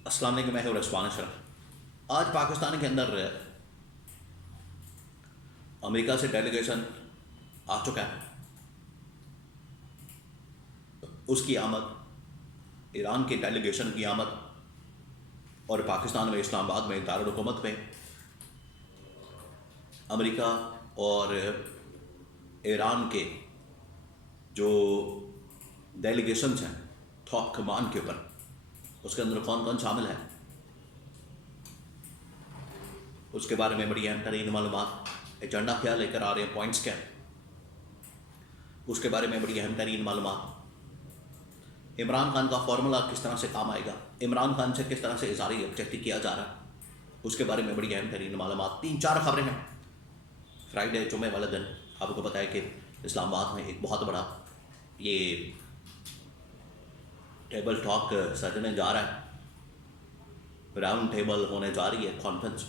السلام علیکم، میں ہوں رضوان اشرف۔ آج پاکستان کے اندر امریکہ سے ڈیلیگیشن آ چکا ہے۔ اس کی آمد، ایران کی ڈیلیگیشن کی آمد، اور پاکستان میں اسلام آباد میں دارالحکومت میں امریکہ اور ایران کے جو ڈیلیگیشنز ہیں ٹاپ کمان کے اوپر، اس کے اندر کون کون شامل ہے، اس کے بارے میں بڑی اہم ترین معلومات، ایجنڈا کیا لے کر آ رہے ہیں، پوائنٹس کیا، اس کے بارے میں بڑی اہم ترین معلومات، عمران خان کا فارمولا کس طرح سے کام آئے گا، عمران خان سے کس طرح سے اظہاری آبجیکٹو کیا جا رہا ہے، اس کے بارے میں بڑی اہم ترین معلومات۔ 3-4 خبریں ہیں۔ فرائیڈے جمعے والے دن آپ کو پتہ ہے کہ اسلام آباد میں ایک بہت بڑا یہ ٹیبل ٹاک سجنے جا رہا ہے، راؤنڈ ٹیبل ہونے جا رہی ہے، کانفرنس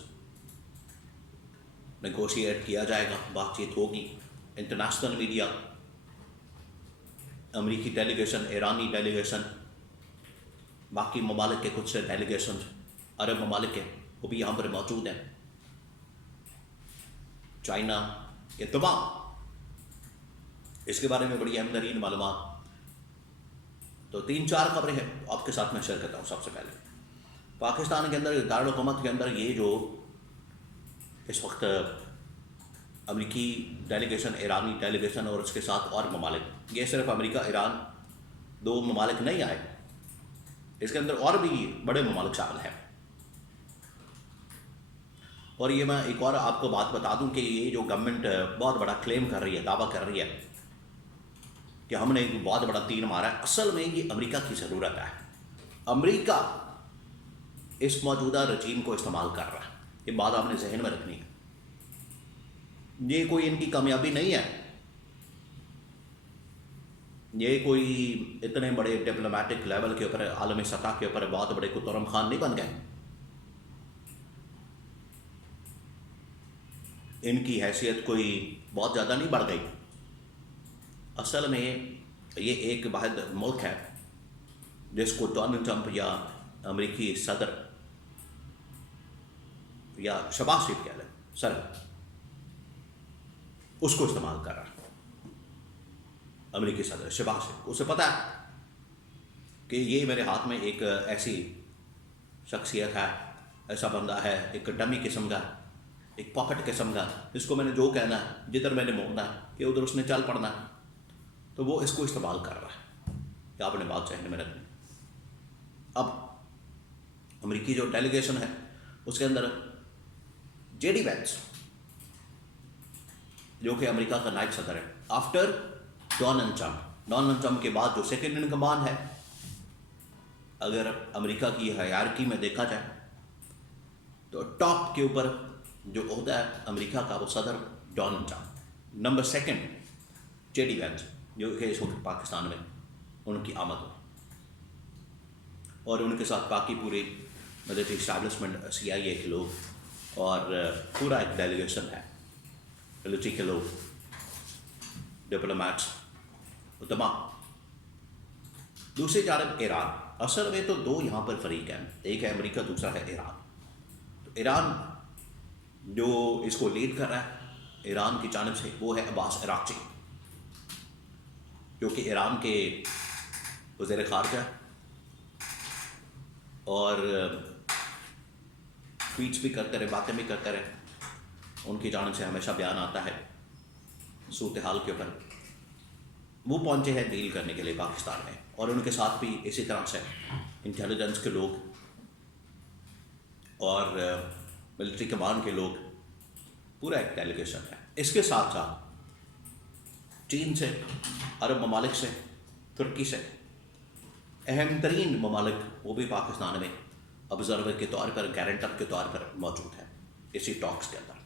نیگوشیٹ کیا جائے گا، بات چیت ہوگی۔ انٹرنیشنل میڈیا، امریکی ڈیلیگیشن، ایرانی ڈیلیگیشن، باقی ممالک کے کچھ ڈیلیگیشن، عرب ممالک کے، وہ بھی یہاں پر موجود ہیں، چائنا، یہ تمام، اس کے بارے میں بڑی اہم ترین معلومات۔ تو 3-4 خبریں ہیں آپ کے ساتھ میں شیئر کرتا ہوں۔ سب سے پہلے پاکستان کے اندر دارالحکومت کے اندر یہ جو اس وقت امریکی ڈیلیگیشن، ایرانی ڈیلیگیشن اور اس کے ساتھ اور ممالک، یہ صرف امریکہ ایران 2 ممالک نہیں آئے، اس کے اندر اور بھی بڑے ممالک شامل ہیں۔ اور یہ میں ایک اور آپ کو بات بتا دوں کہ یہ جو گورنمنٹ بہت بڑا کلیم کر رہی ہے، دعویٰ کر رہی ہے کہ ہم نے ایک بہت بڑا تیر مارا ہے، اصل میں یہ امریکہ کی ضرورت ہے۔ امریکہ اس موجودہ رجیم کو استعمال کر رہا ہے، یہ بات آپ نے ذہن میں رکھنی ہے۔ یہ کوئی ان کی کامیابی نہیں ہے، یہ کوئی اتنے بڑے ڈپلومیٹک لیول کے اوپر، عالمی سطح کے اوپر بہت بڑے قطرم خان نہیں بن گئے، ان کی حیثیت کوئی بہت زیادہ نہیں بڑھ گئی۔ اصل میں یہ ایک واحد ملک ہے جس کو ڈونلڈ ٹرمپ یا امریکی صدر یا شہباز شریف کہہ لیں، سر، اس کو استعمال کر رہا ہے۔ امریکی صدر شہباز شریف، اسے پتہ ہے کہ یہ میرے ہاتھ میں ایک ایسی شخصیت ہے، ایسا بندہ ہے، ایک ڈمی قسم کا، ایک پاپٹ قسم کا، جس کو میں نے جو کہنا ہے، جدھر میں نے موڑنا ہے کہ ادھر اس نے چل پڑنا ہے، تو وہ اس کو استعمال کر رہا ہے۔ کہ آپ نے بات ذہن میں رکھنی۔ اب امریکی جو ڈیلیگیشن ہے اس کے اندر جے ڈی وینس، جو کہ امریکہ کا نائب صدر ہے آفٹر ڈونلڈ ٹرمپ کے بعد جو سیکنڈ ان کمانڈ ہے، اگر امریکہ کی ہائرارکی میں دیکھا جائے تو ٹاپ کے اوپر جو عہدہ ہے امریکہ کا وہ صدر Donald Trump, number 2 J D Vance, جو کہ اس وقت پاکستان میں ان کی آمد ہو، اور ان کے ساتھ باقی پوری ملٹری اسٹیبلشمنٹ، CIA کے لوگ، اور پورا ایک ڈیلیگیشن ہے، ملٹری کے لوگ، ڈپلومیٹس، وہ تمام۔ دوسری جانب ایران، اصل میں تو 2 یہاں پر فریق ہیں، ایک ہے امریکہ، دوسرا ہے ایران۔ تو ایران جو اس کو لیڈ کر رہا ہے ایران کی جانب سے، وہ ہے عباس عراقچی، جو کہ ایران کے وزیر خارجہ، اور ٹویٹس بھی کرتے رہے، باتیں بھی کرتے رہے، ان کی جانب سے ہمیشہ بیان آتا ہے صورتحال کے اوپر۔ وہ پہنچے ہیں ڈیل کرنے کے لیے پاکستان میں، اور ان کے ساتھ بھی اسی طرح سے انٹیلیجنس کے لوگ اور ملٹری کمان کے لوگ، پورا ایک ڈیلیگیشن ہے۔ اس کے ساتھ ساتھ چین سے، عرب ممالک سے، ترکی سے، اہم ترین ممالک وہ بھی پاکستان میں آبزرور کے طور پر، گارنٹر کے طور پر موجود ہیں اسی ٹاکس کے اندر،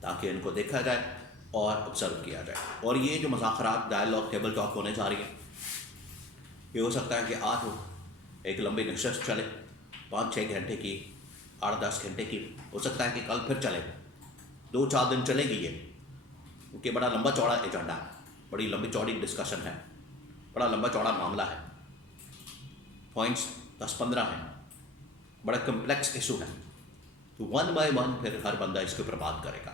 تاکہ ان کو دیکھا جائے اور آبزرو کیا جائے۔ اور یہ جو مذاکرات، ڈائلاگ، ٹیبل ٹاک ہونے جا رہی ہے، یہ ہو سکتا ہے کہ آج ہو، ایک لمبی نشست چلے 5-6 گھنٹے کی، 8-10 گھنٹے کی، ہو سکتا ہے کہ کل پھر چلے، 2-4 دن چلے گی یہ، کیونکہ بڑا لمبا چوڑا ایجنڈا ہے، بڑی لمبی چوڑی ڈسکشن ہے، بڑا لمبا چوڑا معاملہ ہے، پوائنٹس 10-15 ہیں, بڑا کمپلیکس ایشو ہے. تو 1 by 1 پھر ہر بندہ اس کے اوپر بات کرے گا.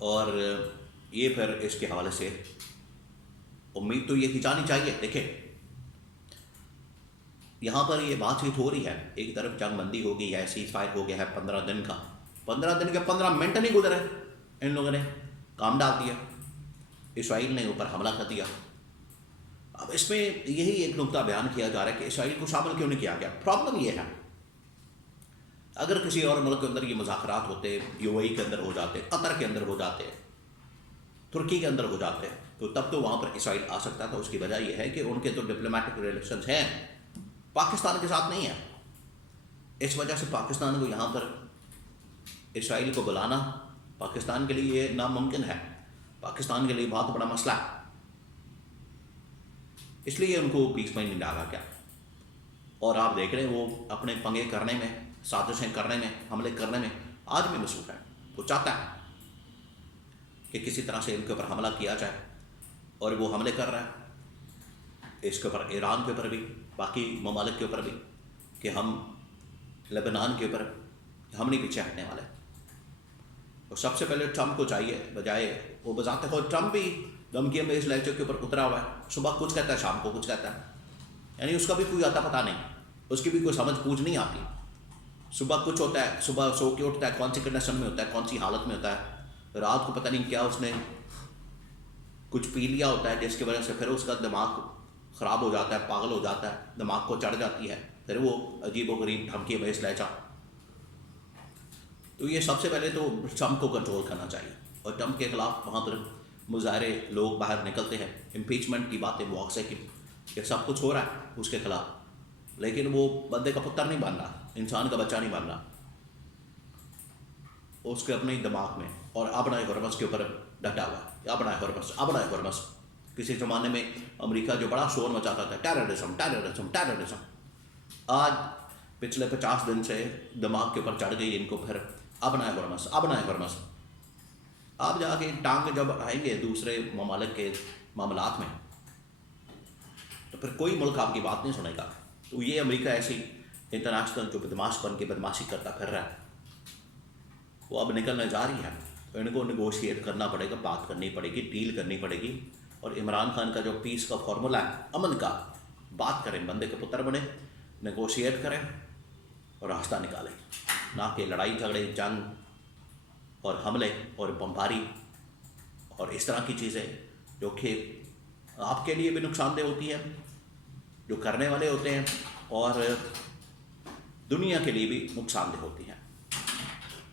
اور یہ پھر اس کے حوالے سے امید تو یہ کی جانی چاہیے. دیکھیں یہاں پر یہ بات چیت ہو رہی ہے, ایک طرف جنگ بندی ہو گئی ہے, سیز فائر ہو گیا ہے 15 دن کا, 15 دن کے 15 منٹ نہیں گزرے ان لوگوں نے کام ڈال دیا, اسرائیل نے اوپر حملہ کر دیا. اب اس میں یہی ایک نقطہ بیان کیا جا رہا ہے کہ اسرائیل کو شامل کیوں نہیں کیا گیا. پرابلم یہ ہے اگر کسی اور ملک کے اندر یہ مذاکرات ہوتے, یو اے ای کے اندر ہو جاتے, قطر کے اندر ہو جاتے, ترکی کے اندر ہو جاتے, تو تب تو وہاں پر اسرائیل آ سکتا تھا. اس کی وجہ یہ ہے کہ ان کے تو ڈپلومیٹک ریلیشنز ہیں, پاکستان کے ساتھ نہیں ہے. اس وجہ سے پاکستان کو یہاں پر اسرائیل کو بلانا پاکستان کے لیے یہ ناممکن ہے, پاکستان کے لیے بہت بڑا مسئلہ ہے. اس لیے ان کو پیس میں نہیں ڈالا گیا. اور آپ دیکھ رہے ہیں وہ اپنے پنگے کرنے میں, سازشیں کرنے میں, حملے کرنے میں آج بھی مصروف ہے. وہ چاہتا ہے کہ کسی طرح سے ان کے اوپر حملہ کیا جائے, اور وہ حملے کر رہا ہے اس کے اوپر, ایران کے اوپر بھی, باقی ممالک کے اوپر بھی, کہ ہم لبنان کے اوپر ہم نہیں پیچھے ہٹنے والے. اور سب سے پہلے ٹرمپ کو چاہیے, بجائے وہ بذات خود ٹرمپ بھی دھمکیوں میں اس لہجے کے اوپر اترا ہوا ہے, صبح کچھ کہتا ہے شام کو کچھ کہتا ہے, یعنی اس کا بھی کوئی آتا پتہ نہیں, اس کی بھی کوئی سمجھ بوجھ نہیں آتی. صبح کچھ ہوتا ہے, صبح سو کے اٹھتا ہے کون سی کنڈیشن میں ہوتا ہے, کون سی حالت میں ہوتا ہے, رات کو پتہ نہیں کیا اس نے کچھ پی لیا ہوتا ہے جس کی وجہ سے پھر اس کا دماغ خراب ہو جاتا ہے, پاگل ہو جاتا ہے, دماغ کو چڑھ جاتی ہے, پھر وہ عجیب و غریب دھمکی میں اس لہجہ. تو یہ سب سے پہلے تو ٹرمپ کو کنٹرول کرنا چاہیے, اور ٹرمپ کے خلاف وہاں پر مظاہرے لوگ باہر نکلتے ہیں, امپیچمنٹ کی باتیں, مواخذے کی, یہ سب کچھ ہو رہا ہے اس کے خلاف, لیکن وہ بندے کا پتر نہیں بن رہا, انسان کا بچہ نہیں بن رہا. اس کے اپنے دماغ میں اور ابنا ہرمز کے اوپر ڈٹا ہوا ہے, ابنا ہرمز. کسی زمانے میں امریکہ جو بڑا شور مچاتا تھا, ٹیررزم ٹیررزم ٹیررزم, آج پچھلے 50 دن سے دماغ کے اوپر چڑھ گئی ان کو پھر ابنا ہرمز. آپ جا کے ٹانگ جب آئیں گے دوسرے ممالک کے معاملات میں تو پھر کوئی ملک آپ کی بات نہیں سنے گا. تو یہ امریکہ ایسی انٹرنیشنل جو بدماش بن کے بدماشی کرتا پھر رہا ہے, وہ اب نکلنے جا رہی ہے. تو ان کو نیگوشیٹ کرنا پڑے گا, بات کرنی پڑے گی, ڈیل کرنی پڑے گی. اور عمران خان کا جو پیس کا فارمولہ ہے, امن کا, بات کریں, بندے کے پتر بنے, نیگوشیٹ کریں اور راستہ نکالیں, نہ کہ لڑائی جھگڑے, جنگ اور حملے اور بمباری اور اس طرح کی چیزیں جو کہ آپ کے لیے بھی نقصان دہ ہوتی ہیں, جو کرنے والے ہوتے ہیں, اور دنیا کے لیے بھی نقصان دہ ہوتی ہیں.